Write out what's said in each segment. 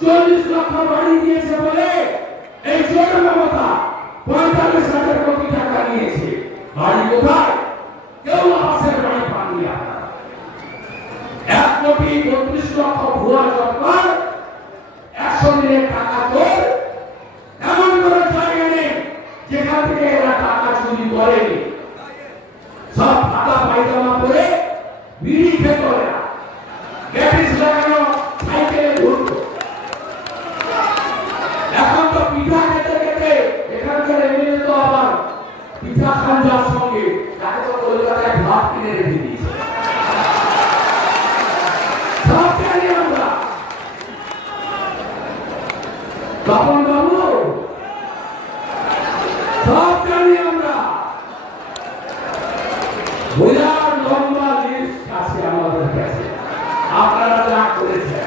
চল্লিশ লক্ষ বাড়ি দিয়েছে বলে এই চোর মমতা পঁয়তাল্লিশ হাজার কোটি টাকা নিয়েছে। বাড়ি কোথায়? কেউ আবাসের বাড়ি পাননি এক কোটি বত্রিশ লক্ষ ভুয়া সরকার একশো দিনের টাকা তোর এমন কোনো জায়গা নেই যেখান থেকে এরা টাকা চুরি করেনি সব ফাটা পায়জামা পরে বিড়ি খেত এরা ব্যাটিস লাগানো সাইকেলে ঘুরতো এখন তো পিঠা খেতে খেতে এখানকার এমএলএ তো আবার পিঠা খান যার সঙ্গে তাকে তো কলকাতায় ভাত কিনে রেখে দিয়েছে সব জানি আমরা তপন বাবু সব জানি আমরা বোঝার লম্বা লিস্ট আছে আমাদের কাছে আপনারা যা করেছেন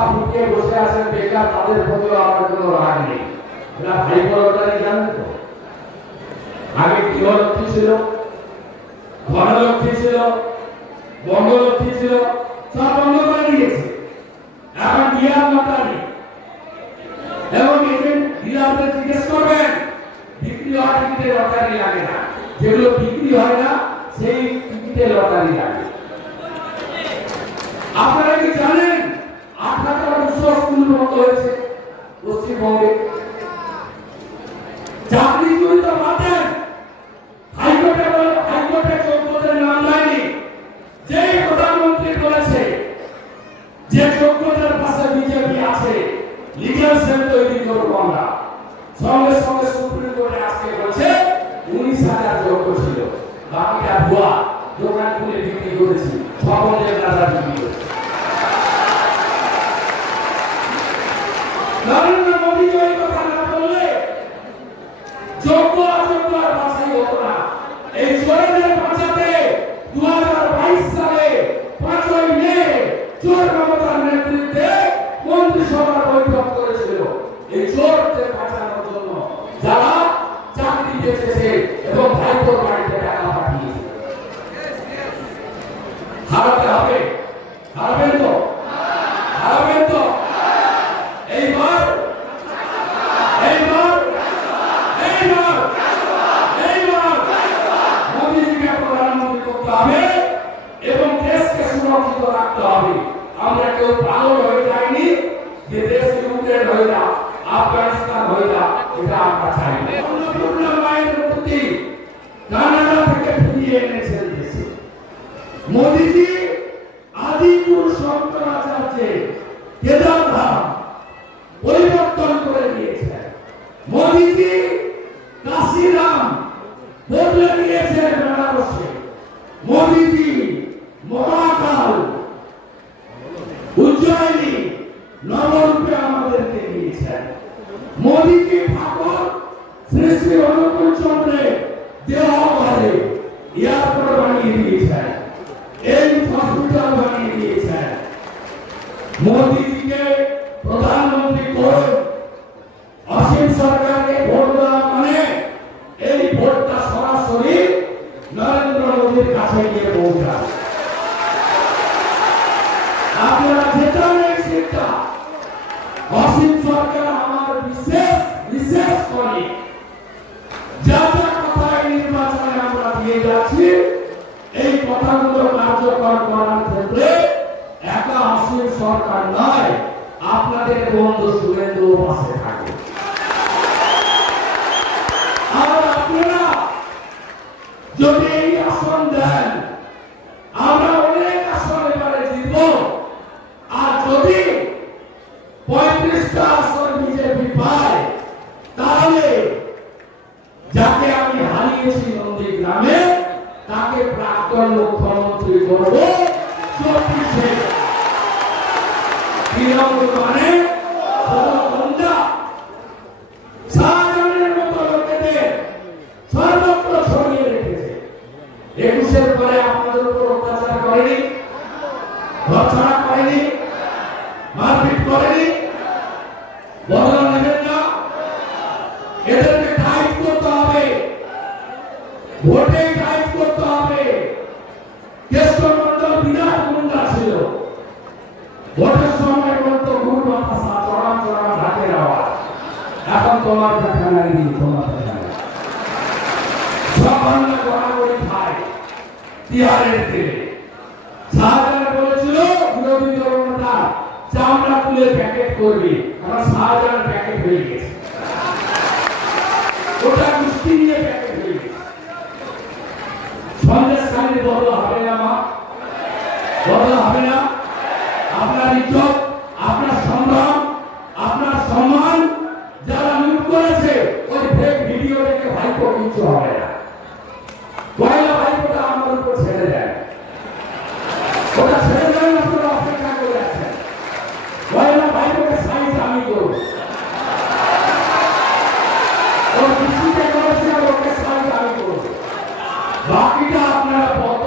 বেকার তাদের প্রতিও আমার কোনো রাগ নেই। এরা ভাই জানেন তো। আগে ছিল ছিল ছিল, সব বন্ধ করে দিয়েছে। এখন বিয়ার লটারি এবং এজেন্ট ডিলারদের জিজ্ঞেস করবেন, বিক্রি টিকিটে লটারি লাগে না। যেগুলো বিক্রি হয় না, সেই টিকিটে লটারি লাগে আপনারা কি জানেন আট হাজার দুশো স্কুল বন্ধ হয়েছে পশ্চিমবঙ্গে চাকরি চুরি তো বাদেন হাইকোর্টে বলে- হাইকোর্টে যোগ্যদের নাম লাইনি যেই প্রধানমন্ত্রী বলেছে যে যোগ্যতার পাশে বিজেপি আছে লিগাল সেল তৈরি করব আমরা সঙ্গে সঙ্গে সুপ্রিম কোর্টে আজকে বলছে উনিশ হাজার যোগ্য ছিল। বাকিটা ভুয়া দোকান খুলে বিক্রি করেছি। সকলে দাদা বিক্রি আদিপুর শঙ্করাচার্যে কেদারধাম পরিবর্তন করে দিয়েছেন মোদীজি কাশিরাম বদলে দিয়েছেন বেনারসে। মোদীজি মহাকাল উজ্জয়িনী নবরূপে আমাদেরকে দিয়েছেন। মোদীজি ঠাকুর শ্রী শ্রী অনুকূল চন্দ্রের দেওঘরে এয়ারপোর্ট বানিয়ে দিয়েছেন। এইমস হসপিটাল যাচ্ছি। এই কথাগুলো কার্যকর করার ক্ষেত্রে একা অসীম সরকার নয়, আপনাদের বন্ধু সুরেন্দ্র পাশে থাকে। আর আপনারা যদি একুশের পরে আপনাদের উপর অত্যাচার করেনি ধর্ষণা করেনি মারপিট করেনি বদলা নেবেন না এদেরকে টাইট করতে হবে ভোটে টাইট করতে হবে কেষ্ট মন্ডল বিরাট গুন্ডা ছিল ভোটের সময় এখন তোমার দেখানাই নেই তোমার দেখানাই সব গড়াগড়ি প্যাকেট করবি আমার শাহজাহান প্যাকেট হয়ে গেছে ওটা মুষ্টি নিয়ে প্যাকেট হয়ে গেছে সন্দেশ খালি বদলা হবে না মা বদলা হবে না আপনার ইজ্জত আপনার সম্মান আপনার সম্মান যারা লুট করেছে ওই ফেক ভিডিও দেখে কিছু হবে না। পয়লা ভাইপোটা আমার উপর ছেড়ে দেন। ওটা ছেড়ে দেন আপনারা অপেক্ষা করে আছেন। পয়লা ভাইপোকে সাইজ আমি করব। বাকিটা আপনারা পদ্ম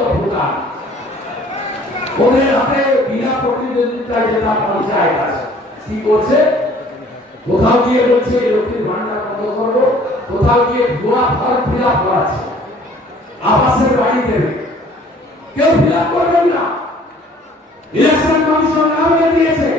ওদের হাতে বিনা প্রতিদ্বন্দ্বিতায় যেটা পঞ্চায়েত আছে কি করছে? কোথাও গিয়ে বলছে লক্ষ্মীর ভান্ডার করব কোথাও গিয়ে ভুয়া ফর্ম ফিল আপ আবাসের বাড়ি দেবে কেউ ফিল আপ করবেন না। ইলেকশন কমিশন নাম দিয়েছে।